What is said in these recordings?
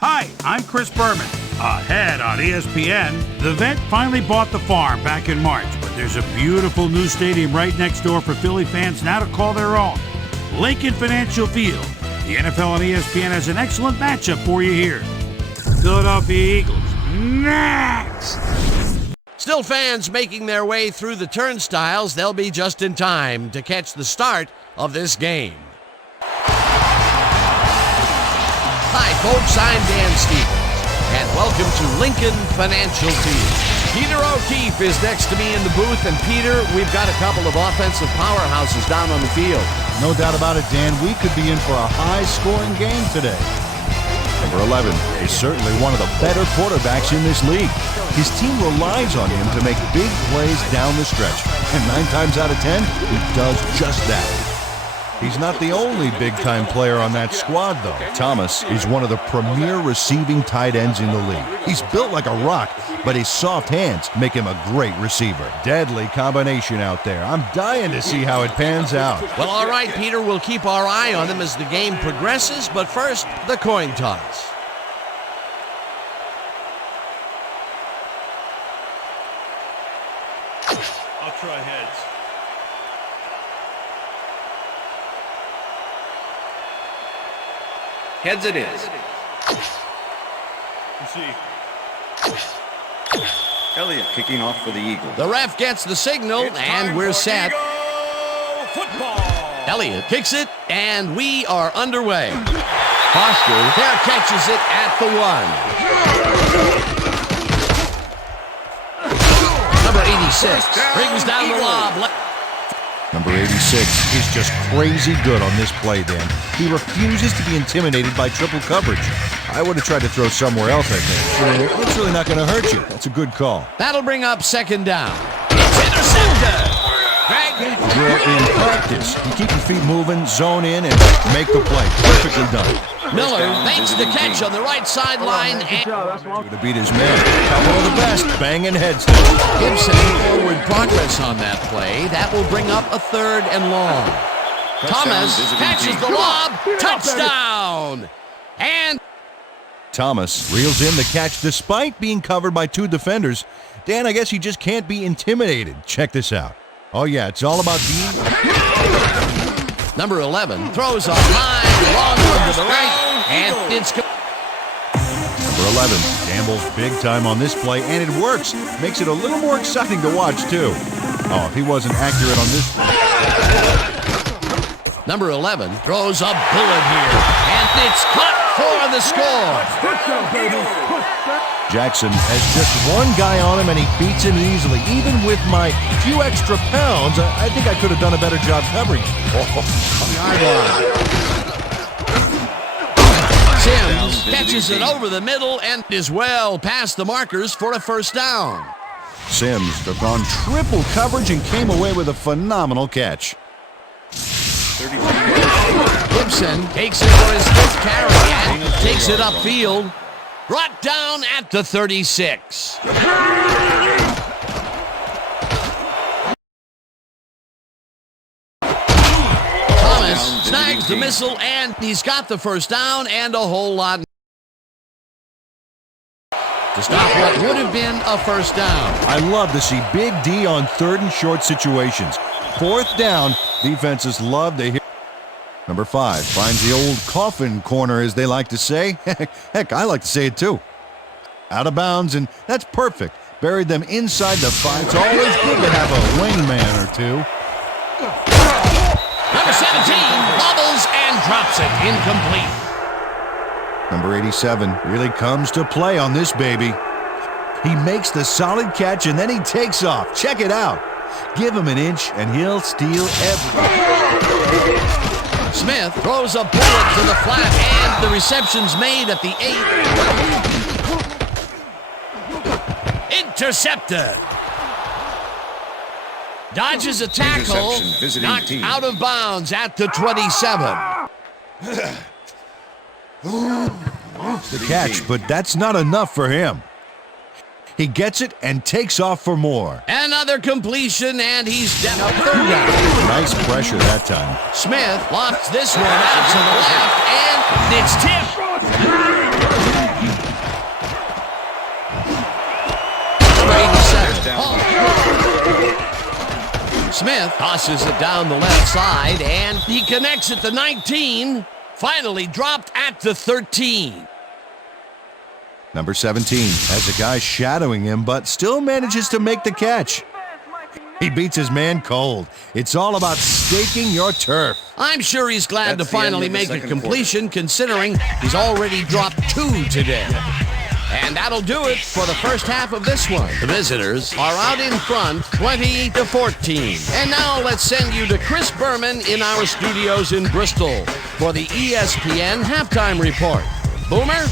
Hi, I'm Chris Berman. Ahead on ESPN, the vet finally bought the farm back in March, but there's a beautiful new stadium right next door for Philly fans now to call their own. Lincoln Financial Field. The NFL on ESPN has an excellent matchup for you here. Philadelphia Eagles, next! Still fans making their way through the turnstiles. They'll be just in time to catch the start of this game. Hi, folks. I'm Dan Stevens, and welcome to Lincoln Financial Field. Peter O'Keefe is next to me in the booth, and Peter, we've got a couple of offensive powerhouses down on the field. No doubt about it, Dan. We could be in for a high-scoring game today. Number 11 is certainly one of the better quarterbacks in this league. His team relies on him to make big plays down the stretch, and 9 times out of 10, he does just that. He's not the only big-time player on that squad, though. Thomas is one of the premier receiving tight ends in the league. He's built like a rock, but his soft hands make him a great receiver. Deadly combination out there. I'm dying to see how it pans out. Well, all right, Peter, we'll keep our eye on them as the game progresses, but first, the coin toss. I'll try heads. Heads it is. Receive. Elliott kicking off for the Eagles. The ref gets the signal, and we're set. Football. Elliott kicks it, and we are underway. Foster there catches it at the 1. Number 86 brings down the lob. Number 86 is just crazy good on this play, Dan. He refuses to be intimidated by triple coverage. I would have tried to throw somewhere else, I think. It's really not going to hurt you. That's a good call. That'll bring up second down. It's intercepted. Drill in practice. You keep your feet moving, zone in, and make the play. Perfectly done. Miller makes the catch on the right sideline. To beat his man. One of the best. Banging heads. Gibson forward progress on that play. That will bring up a 3rd and long. Thomas catches the lob. Touchdown. And Thomas reels in the catch despite being covered by 2 defenders. Dan, I guess he just can't be intimidated. Check this out. Oh, yeah, it's all about the... Number 11 throws a line, long one to the right, and it's... Number 11 gambles big time on this play, and it works. Makes it a little more exciting to watch, too. Oh, if he wasn't accurate on this... Number 11 throws a bullet here, and it's caught for the score. Jackson has just one guy on him, and he beats him easily. Even with my few extra pounds, I think I could have done a better job covering him. Sims catches it over the middle and is well past the markers for a 1st down. Sims took on triple coverage and came away with a phenomenal catch. Gibson takes it for his 5th carry and takes it upfield. Brought down at the 36. Thomas snags the missile, and he's got the 1st down and a whole lot to stop what would have been a 1st down. I love to see Big D on 3rd and short situations. 4th down, defenses love to hear. Number 5 finds the old coffin corner, as they like to say. Heck, I like to say it too. Out of bounds, and that's perfect. Buried them inside the 5. It's always good to have a wingman or 2. Number 17 bobbles and drops it incomplete. Number 87 really comes to play on this baby. He makes the solid catch, and then he takes off. Check it out. Give him an inch, and he'll steal everything. Smith throws a bullet to the flat, and the reception's made at the 8. Intercepted. Dodges a tackle, knocked out of bounds at the 27. The catch, but that's not enough for him. He gets it and takes off for more. Another completion, and he's down 3rd down. Nice pressure that time. Smith lofts this one out to the left, and it's tipped. Smith tosses it down the left side, and he connects at the 19. Finally dropped at the 13. Number 17 has a guy shadowing him, but still manages to make the catch. He beats his man cold. It's all about staking your turf. I'm sure he's glad That's to the end finally of the make a second completion, considering he's already dropped 2 today. And that'll do it for the first half of this one. The visitors are out in front, 20-14. And now let's send you to Chris Berman in our studios in Bristol for the ESPN halftime report. Boomer?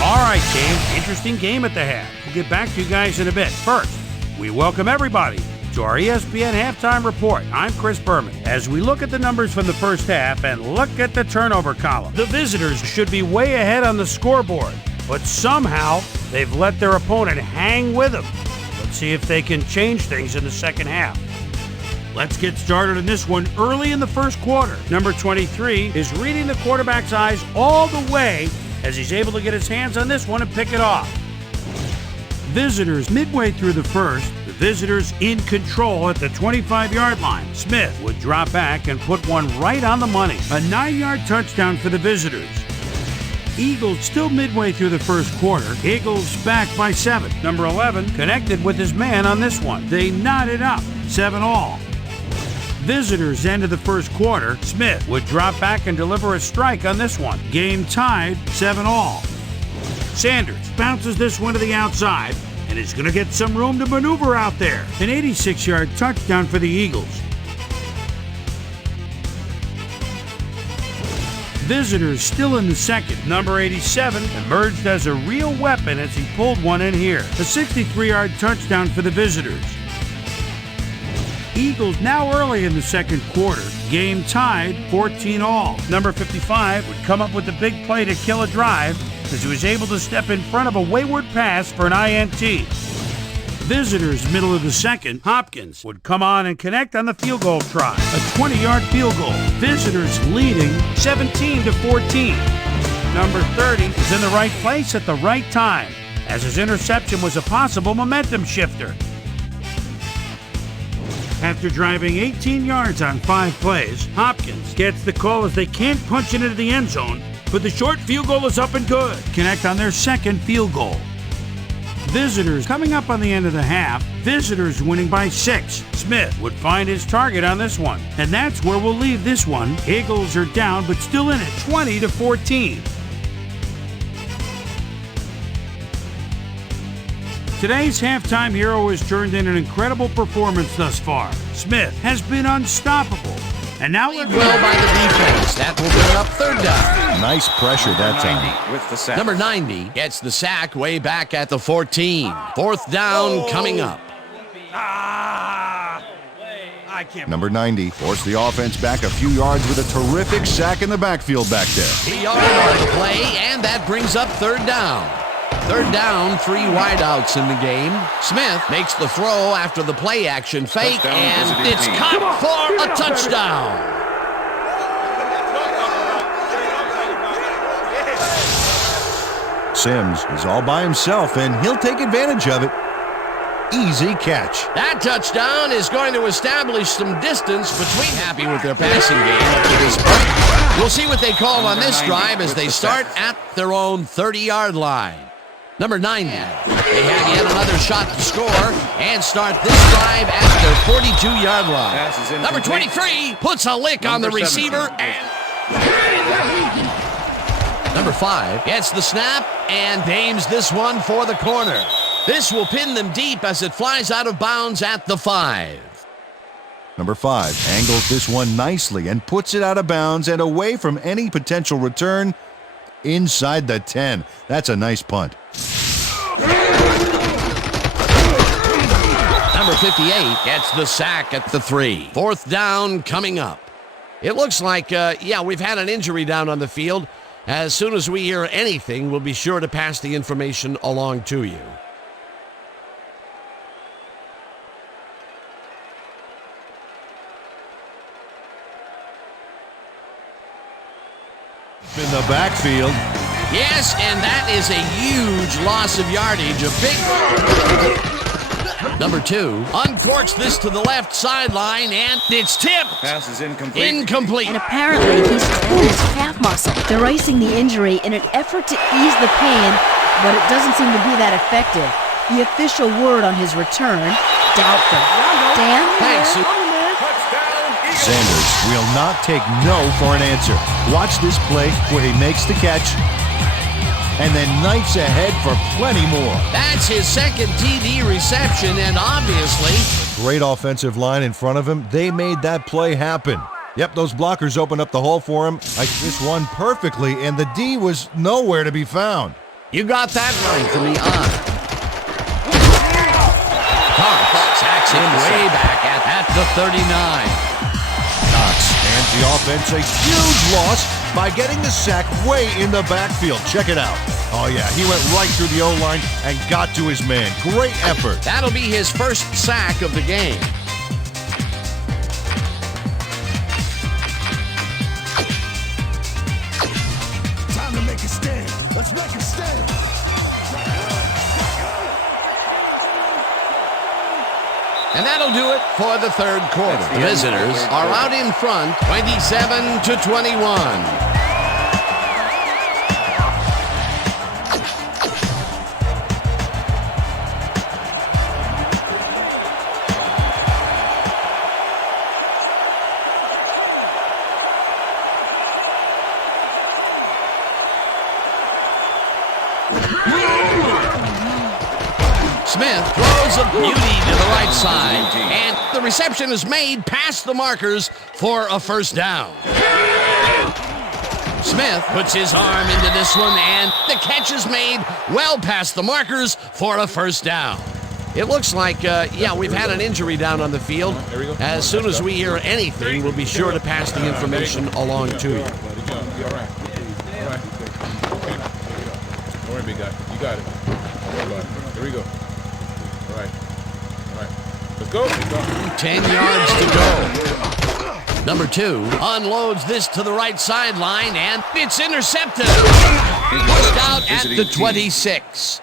All right, game. Interesting game at the half. We'll get back to you guys in a bit. First, we welcome everybody to our ESPN halftime report. I'm Chris Berman. As we look at the numbers from the first half and look at the turnover column, the visitors should be way ahead on the scoreboard, but somehow they've let their opponent hang with them. Let's see if they can change things in the second half. Let's get started in this one early in the first quarter. Number 23 is reading the quarterback's eyes all the way as he's able to get his hands on this one and pick it off. Visitors midway through the first, the visitors in control at the 25-yard line. Smith would drop back and put one right on the money. A 9-yard touchdown for the visitors. Eagles still midway through the first quarter. Eagles back by 7. Number 11 connected with his man on this one. They knotted up, 7-all. Visitors ended the first quarter. Smith would drop back and deliver a strike on this one. Game tied, 7-all. Sanders bounces this one to the outside and is going to get some room to maneuver out there. An 86-yard touchdown for the Eagles. Visitors still in the second. Number 87 emerged as a real weapon as he pulled one in here. A 63-yard touchdown for the visitors. Eagles now early in the second quarter. Game tied, 14-all. Number 55 would come up with the big play to kill a drive as he was able to step in front of a wayward pass for an INT. Visitors middle of the second, Hopkins would come on and connect on the field goal try. A 20-yard field goal. Visitors leading 17-14. Number 30 is in the right place at the right time as his interception was a possible momentum shifter. After driving 18 yards on 5 plays, Hopkins gets the call as they can't punch it into the end zone, but the short field goal is up and good. Connect on their second field goal. Visitors coming up on the end of the half. Visitors winning by 6. Smith would find his target on this one, and that's where we'll leave this one. Eagles are down, but still in it, 20-14. Today's halftime hero has turned in an incredible performance thus far. Smith has been unstoppable. And now Well by the defense. That will bring up third down. Nice pressure that time. With the sack. Number 90 gets the sack way back at the 14. Fourth down coming up. I can't. Number 90 forced the offense back a few yards with a terrific sack in the backfield back there. 3-yard play, and that brings up third down. Third down, 3 wideouts in the game. Smith makes the throw after the play action fake, Touchdown, and visiting it's team. caught for a touchdown. Sims is all by himself, and he'll take advantage of it. Easy catch. That touchdown is going to establish some distance between happy with their passing game up to this point. We'll see what they call on this drive as they start at their own 30-yard line. Number 90, they have yet another shot to score and start this drive at their 42-yard line. Pass is Number 23 puts a lick on the Number receiver 17. and Number 5 gets the snap and aims this one for the corner. This will pin them deep as it flies out of bounds at the 5. Number 5 angles this one nicely and puts it out of bounds and away from any potential return inside the 10. That's a nice punt. Number 58 gets the sack at the 3. Fourth down coming up. It looks like, we've had an injury down on the field. As soon as we hear anything, we'll be sure to pass the information along to you. In the backfield, Yes, and that is a huge loss of yardage. A big... Number 2 uncorks this to the left sideline, and it's tipped. Pass is incomplete. Incomplete. And apparently he's pulling his calf muscle. They're icing the injury in an effort to ease the pain, but it doesn't seem to be that effective. The official word on his return, doubtful. Dan? Thanks. Sanders will not take no for an answer. Watch this play where he makes the catch and then knifes ahead for plenty more. That's his second TD reception, and obviously... Great offensive line in front of him. They made that play happen. Yep, those blockers opened up the hole for him. This one perfectly, and the D was nowhere to be found. You got that right from the on. Cox sacks him way back at the 39. Cox hands the offense a huge loss by getting the sack way in the backfield. Check it out. Oh, yeah, he went right through the O-line and got to his man. Great effort. That'll be his first sack of the game. Time to make a stand. Let's make a stand. And that'll do it for the third quarter. The visitors are out in front, 27-21. Smith throws a beauty to the right side, and the reception is made past the markers for a first down. Smith puts his arm into this one, and the catch is made well past the markers for a first down. It looks like, we've had an injury down on the field. As soon as we hear anything, we'll be sure to pass the information along to you. All right. Don't worry, big guy. You got it. Don't worry about it. Here we go. All right. Let's go. 10 yards to go. Number 2 unloads this to the right sideline, and it's intercepted. Pushed out at the 26.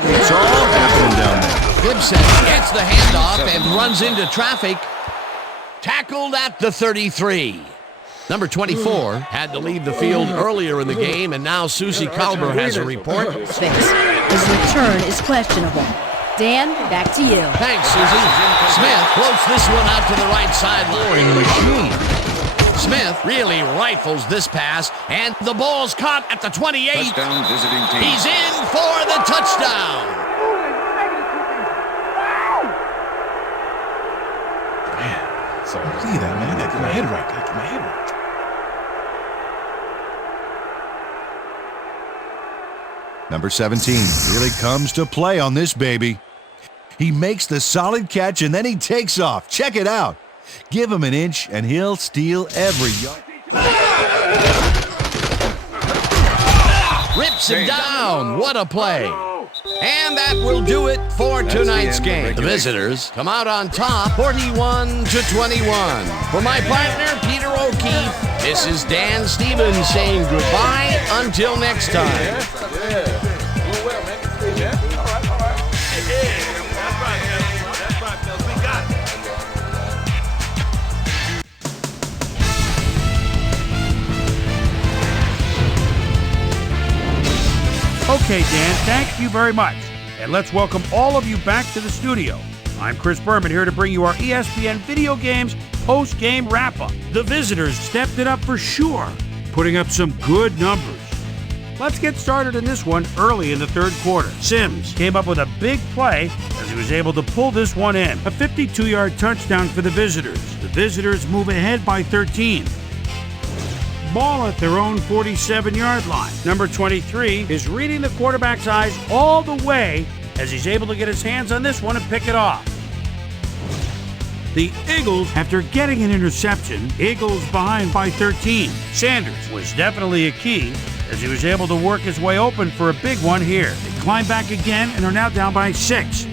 It's all happening down there. Gibson gets the handoff and runs into traffic. Tackled at the 33. Number 24 had to leave the field earlier in the game, and now Susie Kalber has a report. Thanks. His return is questionable. Dan, back to you. Thanks, Susie. Smith floats this one out to the right sideline. Smith really rifles this pass, and the ball's caught at the 28. Touchdown, visiting team. He's in for the touchdown. So, see that, man? Get my head right. Number 17 really comes to play on this baby. He makes the solid catch, and then he takes off. Check it out. Give him an inch, and he'll steal every yard. Rips him down. What a play. And that will do it for tonight's game. The visitors come out on top, 41-21. For my partner, Peter O'Keefe, this is Dan Stevens saying goodbye until next time. Okay, Dan, thank you very much. And let's welcome all of you back to the studio. I'm Chris Berman here to bring you our ESPN Video Games post-game wrap-up. The visitors stepped it up for sure, putting up some good numbers. Let's get started in this one early in the third quarter. Sims came up with a big play as he was able to pull this one in. A 52-yard touchdown for the visitors. The visitors move ahead by 13. Ball at their own 47-yard line. Number 23 is reading the quarterback's eyes all the way as he's able to get his hands on this one and pick it off. The Eagles, after getting an interception, Eagles behind by 13. Sanders was definitely a key as he was able to work his way open for a big one here. They climb back again and are now down by 6.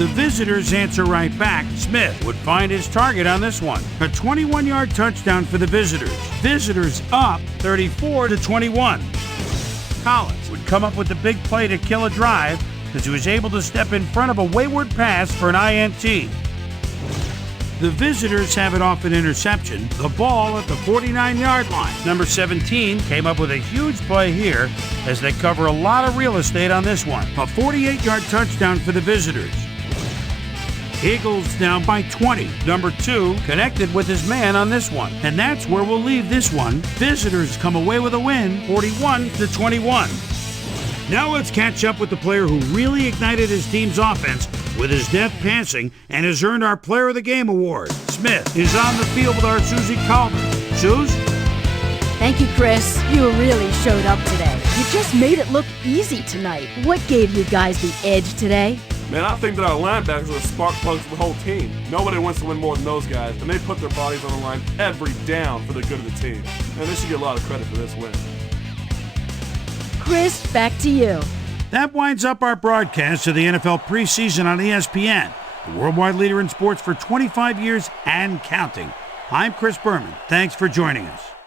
The visitors answer right back. Smith would find his target on this one. A 21-yard touchdown for the visitors. Visitors up 34-21. Collins would come up with the big play to kill a drive as he was able to step in front of a wayward pass for an INT. The visitors have it off an interception. The ball at the 49-yard line. Number 17 came up with a huge play here as they cover a lot of real estate on this one. A 48-yard touchdown for the visitors. Eagles down by 20. Number 2 connected with his man on this one. And that's where we'll leave this one. Visitors come away with a win, 41-21. Now let's catch up with the player who really ignited his team's offense with his deft passing and has earned our Player of the Game award. Smith is on the field with our Susie Calder. Suze? Thank you, Chris. You really showed up today. You just made it look easy tonight. What gave you guys the edge today? Man, I think that our linebackers are spark plugs for the whole team. Nobody wants to win more than those guys, and they put their bodies on the line every down for the good of the team. And they should get a lot of credit for this win. Chris, back to you. That winds up our broadcast of the NFL preseason on ESPN, the worldwide leader in sports for 25 years and counting. I'm Chris Berman. Thanks for joining us.